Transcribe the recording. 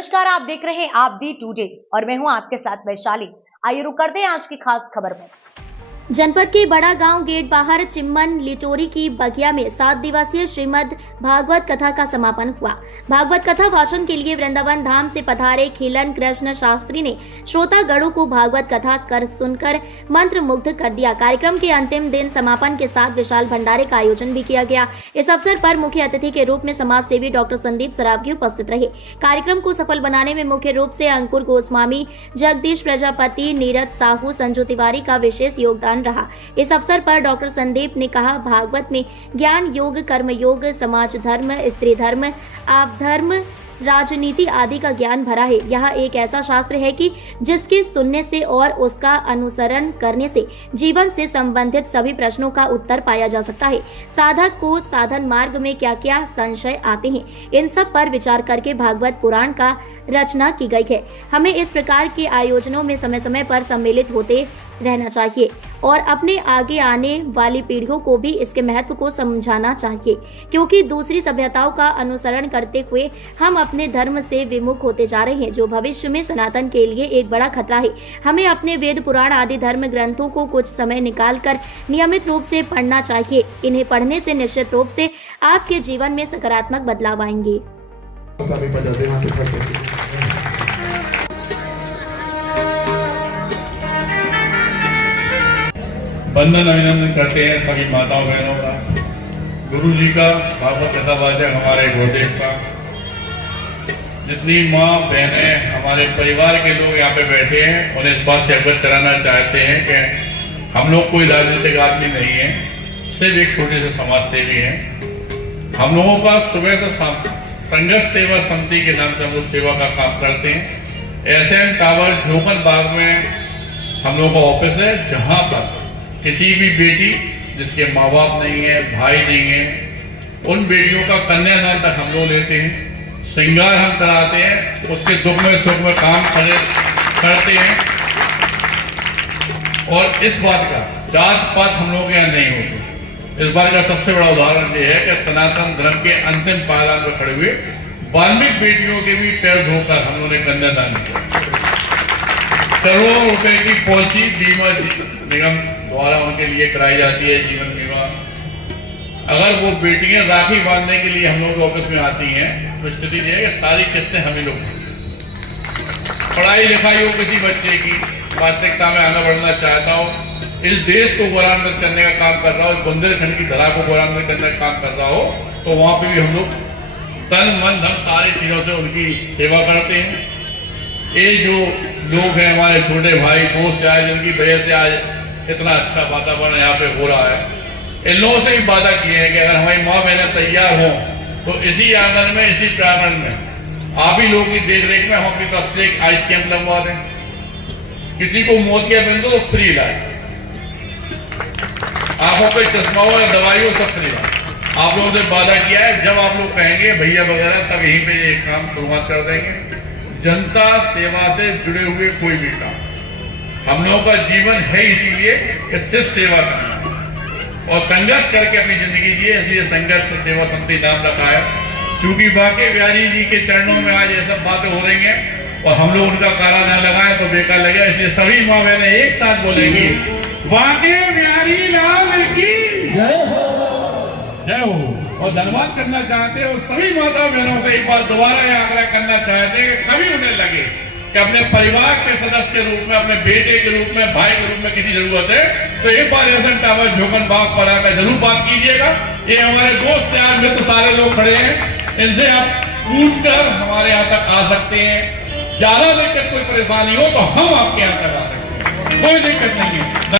नमस्कार, आप देख रहे हैं आप दी टुडे और मैं हूं आपके साथ वैशाली। आइए रुक करते हैं आज की खास खबर पर। जनपद के बड़ा गांव गेट बाहर चिम्मन लिटोरी की बगिया में 7 दिवसीय श्रीमद् भागवत कथा का समापन हुआ। भागवत कथा भाषण के लिए वृंदावन धाम से पधारे खिलन कृष्ण शास्त्री ने श्रोतागणों को भागवत कथा कर सुनकर मंत्र मुग्ध कर दिया। कार्यक्रम के अंतिम दिन समापन के साथ विशाल भंडारे का आयोजन भी किया गया। इस अवसर पर मुख्य अतिथि के रूप में समाज सेवी डॉक्टर संदीप सरावगी उपस्थित रहे। कार्यक्रम को सफल बनाने में मुख्य रूप से अंकुर गोस्वामी, जगदीश प्रजापति, नीरज साहू, संजू तिवारी का विशेष योगदान रहा। इस अवसर पर डॉक्टर संदीप ने कहा, भागवत में ज्ञान योग, कर्म योग, समाज धर्म, स्त्री धर्म, आप धर्म, राजनीति आदि का ज्ञान भरा है। यह एक ऐसा शास्त्र है कि जिसके सुनने से और उसका अनुसरण करने से जीवन से संबंधित सभी प्रश्नों का उत्तर पाया जा सकता है। साधक को साधन मार्ग में क्या क्या संशय आते हैं, इन सब पर विचार करके भागवत पुराण का रचना की गई है। हमें इस प्रकार के आयोजनों में समय समय पर सम्मिलित होते रहना चाहिए और अपने आगे आने वाली पीढ़ियों को भी इसके महत्व को समझाना चाहिए, क्योंकि दूसरी सभ्यताओं का अनुसरण करते हुए हम अपने धर्म से विमुख होते जा रहे हैं, जो भविष्य में सनातन के लिए एक बड़ा खतरा है। हमें अपने वेद पुराण आदि धर्म ग्रंथों को कुछ समय निकालकर नियमित रूप से पढ़ना चाहिए। इन्हें पढ़ने से निश्चित रूप से आपके जीवन में सकारात्मक बदलाव आएंगे। वंदन अभिनंदन करते हैं सभी माताओं बहनों का, गुरु जी का, भागवत कथा वाचक हमारे गुरुदेव का, जितनी माँ बहनें हमारे परिवार के लोग यहाँ पे बैठे हैं उन्हें इस बात से अवगत कराना चाहते हैं कि हम लोग कोई राजनीतिक आदमी नहीं है, सिर्फ एक छोटे से समाज सेवी हैं। हम लोगों का सुबह से संघर्ष सेवा समिति के नाम से हम लोग सेवा का काम करते हैं। एसएन टावर झोकन बाग में हम लोगों का ऑफिस है, जहाँ पर किसी भी बेटी जिसके माँ बाप नहीं है, भाई नहीं है, उन बेटियों का कन्यादान तक हम लोग लेते हैं, श्रृंगार हम कराते हैं, उसके दुख में सुख में काम करते हैं। और इस बात का जात पात हम लोग यहाँ नहीं होते। इस बात का सबसे बड़ा उदाहरण ये है कि सनातन धर्म के अंतिम पायदान पर खड़े हुए वाल्मीकि बेटियों के भी पैर धोकर हम लोगों ने कन्यादान किया। करोड़ों रुपए की पॉलिसी बीमा निगम द्वारा उनके लिए कराई जाती है, जीवन बीमा। अगर वो बेटियां राखी बांधने के लिए हम लोग के ऑफिस में आती हैं तो स्थिति ये है कि सारी किस्तें हम ही लोग, पढ़ाई लिखाई हो किसी बच्चे की, वास्तविकता में आगे बढ़ना चाहता हो, इस देश को गौरवान्वित करने का काम कर रहा हो, बुंदेलखंड की धरा को गौरवान्वित करने का काम कर रहा हो, तो वहां पे भी हम लोग तन मन धन सारी चीजों से उनकी सेवा करते हैं। ये जो लोग हैं हमारे छोटे भाई दोस्त आए, जिनकी वजह से आज इतना अच्छा वातावरण यहाँ पे हो रहा है, इन लोगों से भी वादा किए हैं कि अगर हमारी माँ बहनें तैयार हो तो इसी आंगन में, इसी प्रांगण में आप ही लोगों की देख रेख में हम अपनी तरफ से एक आइस कैंप लगवा दें। किसी को मोतिया बिंदु तो फ्री इलाज, आंखों पे चश्मा हो या दवाई हो, सब फ्री इलाज। आप लोगों से वादा किया है, जब आप लोग कहेंगे भैया वगैरह, तब यहीं पे ये काम शुरुआत कर देंगे। जनता सेवा से जुड़े हुए कोई भी काम, हम लोगों का जीवन है इसीलिए कि सिर्फ सेवा करना और संघर्ष करके अपनी जिंदगी जिए, इसलिए संघर्ष सेवा समिति नाम रखा है। क्योंकि बांके बिहारी जी के चरणों में आज ये सब बातें हो रही हैं और हम लोग उनका कारा न लगाए तो बेकार लगेगा, इसलिए सभी माँ बहनें एक साथ बोलेंगी, बांके बिहारी लाल की जय हो, जय हो। और धन्यवाद करना चाहते हैं और सभी माता बहनों से एक बार दोबारा यह आग्रह करना चाहते हैं कि कभी उन्हें लगे कि अपने परिवार के सदस्य के रूप में, अपने बेटे के रूप में, भाई के रूप में किसी जरूरत है तो एक बार एसएन टावर झोकन बाग पर आकर जरूर बात कीजिएगा। ये हमारे दोस्त यार मित्र सारे लोग खड़े हैं, इनसे आप पूछकर हमारे यहाँ तक आ सकते हैं। ज्यादा दिक्कत कोई परेशानी हो तो हम आपके यहाँ तक आ सकते हैं, कोई दिक्कत नहीं है।